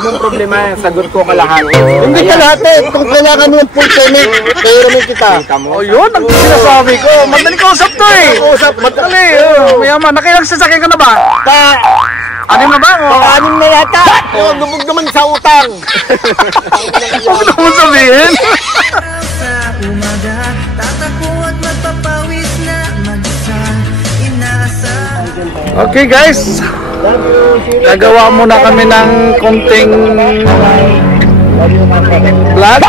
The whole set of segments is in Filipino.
mong problema, sagot ko kalahati. Hindi kalahati. Kung kailangan mo ng full payment, bayaran kita. O yun, ang sinasabi ko. Madali kausap to eh. Madali. Mayaman. Nakailang sasakyan ka na ba? Anim na ba? Pang-anim na yata. Lubog naman sa utang. Huwag na mo sabihin. Sa umaga, tatakbo at magpapawis na mag-isa. Okay guys, gagawa muna kami ng konting vlog.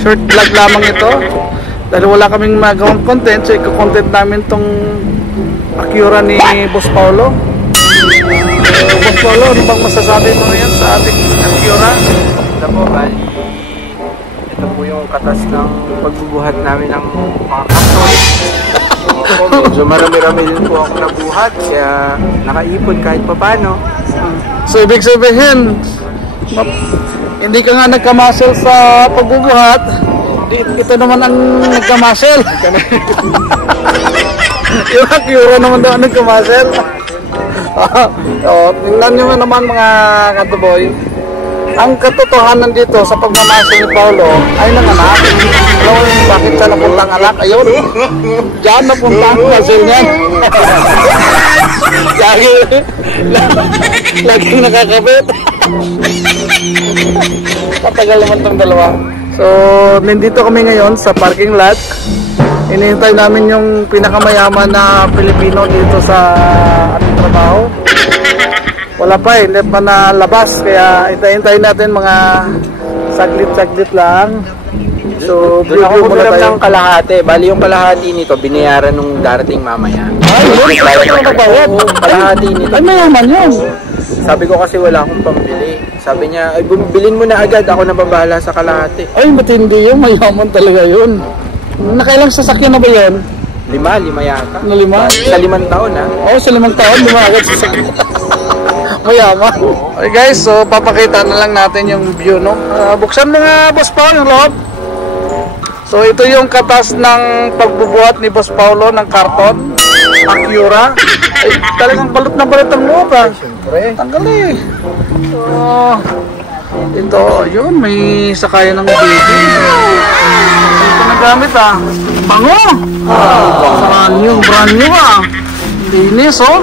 Short vlog lamang ito. Dahil wala kaming magawang content, so iko-content namin tong Acura ni Boss Paulo. Boss Paulo, ano bang masasabi mo ngayon sa ating Acura? Ito po, bali. Ito po yung katas ng pagbubuhat namin ng mga karton. Medyo marami-rami din po ako nabuhat, kaya nakaipon kahit papano. So ibig sabihin, hindi ka nga nagkamuscle sa pagbubuhat, ito naman ang nagkamuscle. Yung Acura naman daw ang nagkamuscle. Tingnan nyo naman mga katuboy, ang katotohanan dito sa pagmamasok ni Paulo ay nanganak. Alam mo bakit siya napuntang alak? Ayun, diyan napunta ang muscle niyan. Laging nakakabit. Patagal naman tong dalawa. So, nandito kami ngayon sa parking lot. Inihintay namin yung pinakamayaman na Pilipino dito sa ating trabaho. Wala pa eh, hindi pa nalabas, kaya hintayin natin mga saglit-saglit lang. So, doon ako bumiram ng kalahati. Bali yung kalahati nito, binayaran nung darating mamaya. Ay, yun? Kalahati nito. Ay, mayaman yun. Sabi ko kasi wala akong pambili. Sabi niya, ay bilhin mo na agad, ako na babahala sa kalahati. Ay, matindi yun, mayaman talaga yun. Nakailang sasakyan na ba yan? Lima yata. Na lima? Sa 5 taon ha? Oo, sa 5 taon, 5 agad sasakyan. Mayaman. Okay guys, so papakita na lang natin yung view, no? Buksan mo nga, Boss Paul, yung loob. So ito yung katas ng pagbubuhat ni Boss Paulo ng karton Acura. Ay, talagang balot na balot ang loob ha. Tanggal eh. So ito, yun, may sakayan ng baby. Ito na gamit ha. Bango! Brand new ha. Linis oh.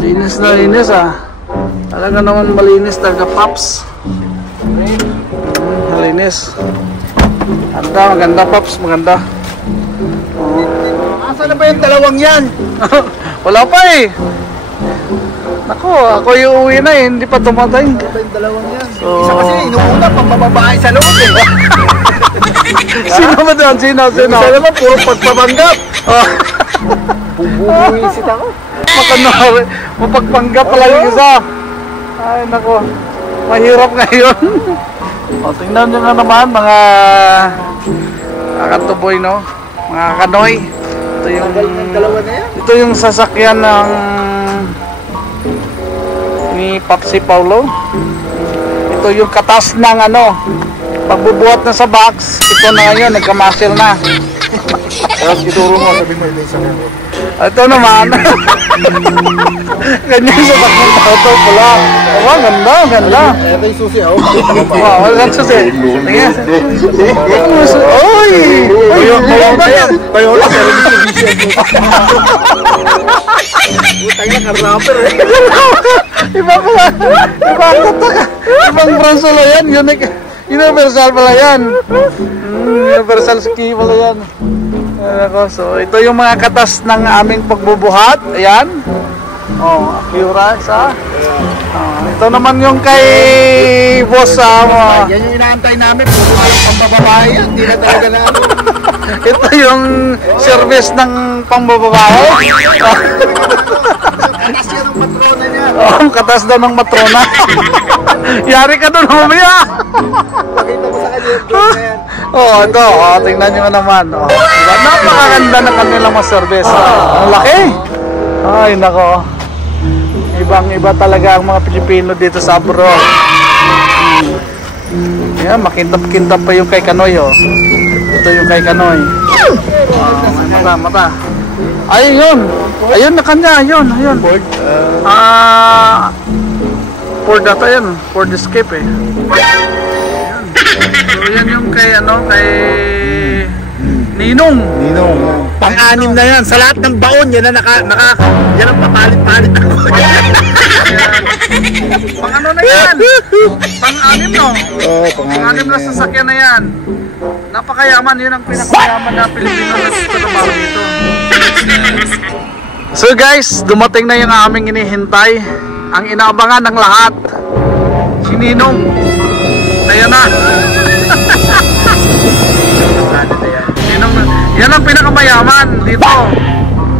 Linis na linis ah. Talaga naman malinis talaga, Pops. Malinis. Maganda Pops, maganda. Asan na ba yung dalawang yan? Wala pa eh. Ako yung uwi na eh, hindi pa tumatay. Asan ba yung dalawang yan? So, Isa kasi inuuna pang mababae sa loob eh. Sino ba doon? Sino? Isa naman puro pagpapanggap. Bubuwisit ako. Mapagpanggap pala yung isa. Ay nako, mahirap ngayon. O, tingnan nyo nga naman mga katuboy, no? Mga kanoy. Ito yung sasakyan ng ni Papsi Paulo. Ito yung katas ng pagbubuhat na sa box. Ito na ngayon, nagka-muscle na. Tapos ituro mo, sabi mo ito isa mo. Ito naman. Ganyan sa bakong auto pula. Oh, ganda. Ito yung susi oh. Wow, walang susi. Tingnan. Oy! Kayo lang, pero utang na ka-rapper eh. Ibang branso lang yan. Universal pala yan. Universal ski pala yan. So, ito yung mga katas ng aming pagbubuhat. Ayan. Acura isa. Ito naman yung kay Boss yan yung inaantay namin. Puro yung pambababae yan. Hindi na talaga na Ito yung service ng pambababae. katas yan ang matrona niya. Katas daw ng matrona. Yari ka doon, humaya. Pakita mo sa kanya yung doon na yan. Ito. Tingnan nyo naman. Diba? Napakaganda ng kanilang mga service. Ang laki. Ay, nako. Ibang-iba talaga ang mga Pilipino dito sa abroad. Yan, makintap-kintap pa yung kay Kanoy. Ito yung kay Kanoy. Mata. Ayun. Ayun na kanya. Ayun. Ford data yan. Ford Escape eh. Ayan. So yan yung kay kay Ninong. Pang-anim na yan. Sa lahat ng baon, yan ang yan ang papalit-palit ako. Pang ano na yan? Pang-anim no? Pang-anim na sasakyan na yan. Napakayaman, yun ang pinakamayaman na Pilipino na trabaho dito. So guys, dumating na yung aming inihintay. Ang inaabangan ng lahat, si Ninong. Ayan na. Ninong, yan ang pinakamayaman dito.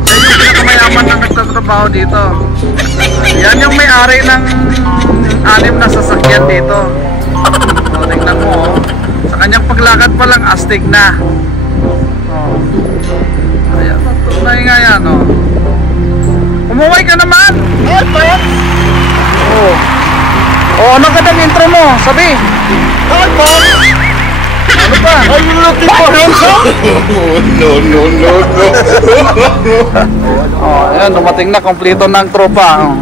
Yan yung pinakamayaman na nagtatrabaho dito. Yan yung may-ari ng 6 na sasakyan dito. So, tingnan mo oh. Sa kanyang paglakad pa lang astig na. Oh. Ayan, tunay nga yan oh. Umuwi ka naman! Oh. Oh, ano ka ng intro mo? Sabi! Ano pa? Are you looking for handsome? No. Oh, ayan, dumating na, kompleto ng tropa.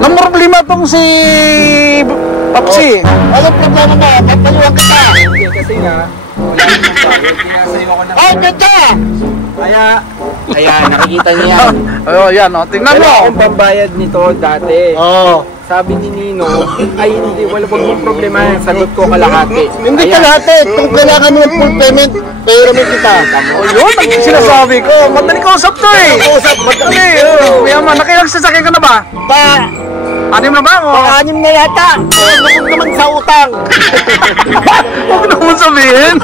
Nang problema tong si Papsi. Ano problema mo? Papayuhan ka pa. Kasi nga, wala namang pagod. Kaya sa'yo ako ng... Ay, ganda! Kaya nakikita niya yan. Oh, yan, oh, tingnan Wala mo. akong pambayad nito dati. Sabi ni Nino, ay hindi, wala pag yung problema yan, sagot ko kalahati. Hindi ka lahat eh. Kung kailangan mo ng full payment, payroll kita. Oh, yun, ang sinasabi ko. Madali ka usap to eh. Madali, oh. Mayaman, nakilang sasakyan ka na ba? 6 na ba? Oh. Pang-anim na yata. Huwag naman sa utang. Huwag naman sabihin.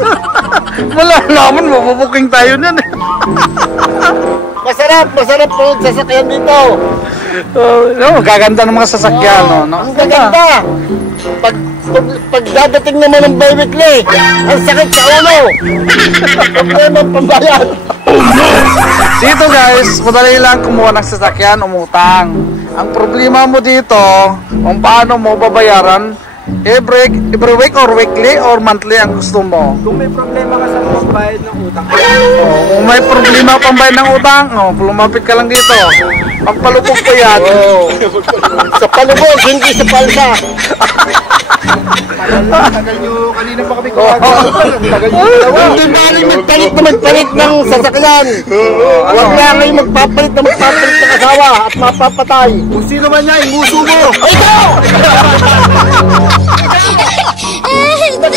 Wala naman, mabubuking tayo niyan eh. Masarap po yung sasakyan dito. Gaganda ng mga sasakyan. No? Ang gaganda. Pag dadating naman ng bi-weekly, ang sakit sa ulo. Problema ang pambayad. Dito guys, madali lang kumuha ng sasakyan, umutang. Ang problema mo dito, kung paano mo babayaran, every week or weekly or monthly ang gusto mo. Kung may problema ka sa pambayad ng utang, Kung may problema pambayad ng utang, lumapit ka lang dito. Pagpalubog ko yan. Sa palubog, hindi sa palsa. tagal nyo, kanina pa kami kumagawa. Tagal nyo dalawa. Hindi bali magpalit ng sasakyan. Huwag na kayo magpapalit ng asawa at mapapatay. Kung sino man niya, imuso mo. Ay, ito!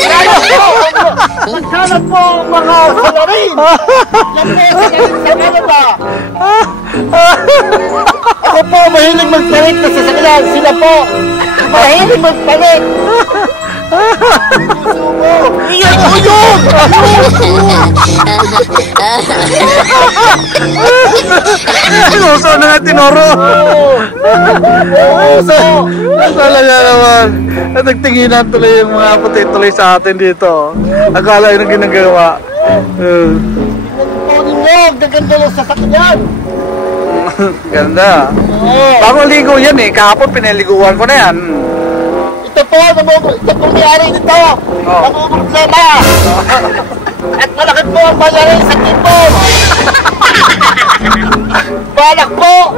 Nagkalat po mga salarin. Yan po, sa Canada. Ako po, mahilig magpalit na sasakyan. Sila po, mahilig magpalit. Iyan ko yun! Uso na nga tinoro. Talaga naman. At nagtinginan tuloy yung mga puti tuloy sa atin dito. Akala yun ang ginagawa. Kunin mo, gaganda yung sasakyan. Ganda. Bagong ligo yan eh. Kahapon pinaliguan ko na yan. Ito po nangyari nito. Ang problema. At malaki po ang mayari sa tipo. Balak po.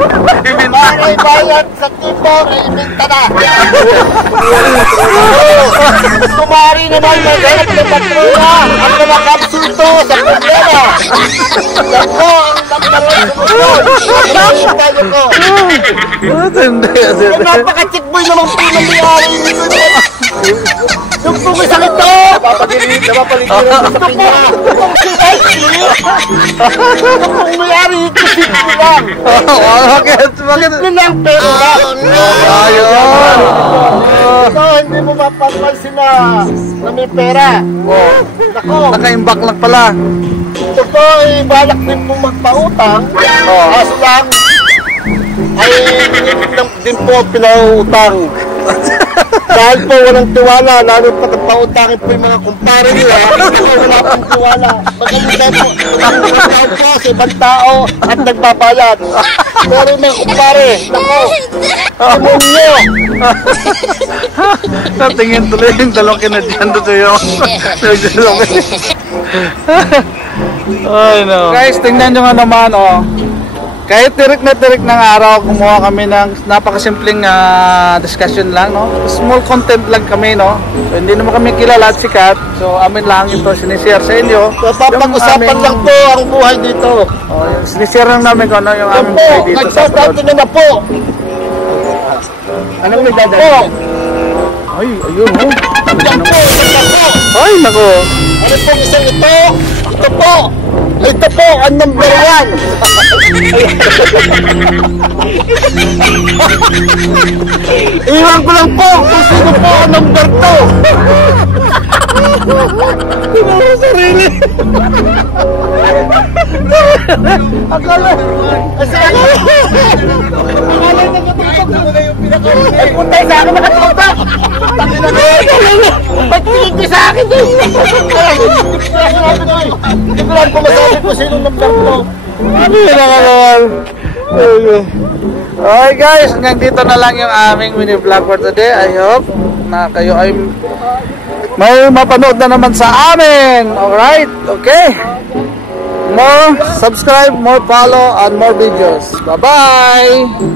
Maray bayad sa tipo. Iminta na. Kumari naman maghanap ng patrulla at mga kapsulto sa problema. Yan po ang nagkaroon sa tayo ko. Yung napaka-chickboy naman po nangyari nito. Yung po may sakit to. Napapaligid sa kanya. Yung po mayari kasi ko lang. Bakit? Simple lang pero lang. Ayun. Ito hindi mo mapapansin na may pera. Nako. Nakaimbak lang pala. Ito po ay balak din pong magpautang. Kaso lang ay din po pinautang. Dahil po walang tiwala, lalo pa pautangin po yung mga kumpare nila, wala pong tiwala. Magaling daw po sa ibang tao at nagbabayad. Pero yung mga kumpare, nako, tumunyo. Natingin tuloy yung dalawang kinadyan doon yung Ay no. Guys, tingnan nyo nga naman oh. Kahit tirik ng araw, kumuha kami ng napakasimpleng discussion lang, no? Small content lang kami, no? So, hindi naman kami kilala at sikat. So, amin lang ito sinishare sa inyo. So, papag-usapan lang po ang buhay dito. Oh, sinishare lang namin kung ano yung aming buhay dito sa Nagsasabi nyo na po. Anong may dadalhin? Ay, ayun, oh. Yan po, yan po. Ay, nako. Ano po isang ito? Ito po. Ito po ang number 1. Iwan ko lang po kung sino po ang number 2. Ito mo sarili. Akala ay puntay sa akin nakatutok. Ba't tingin ko sa akin din? Hindi ko lang po masabi ko sino number 2. Ano yun nakakawal? Okay guys, hanggang dito na lang yung aming mini vlog for today. I hope na kayo ay may mapanood na naman sa amin. Alright, okay. More subscribe, more follow, and more videos. Bye-bye!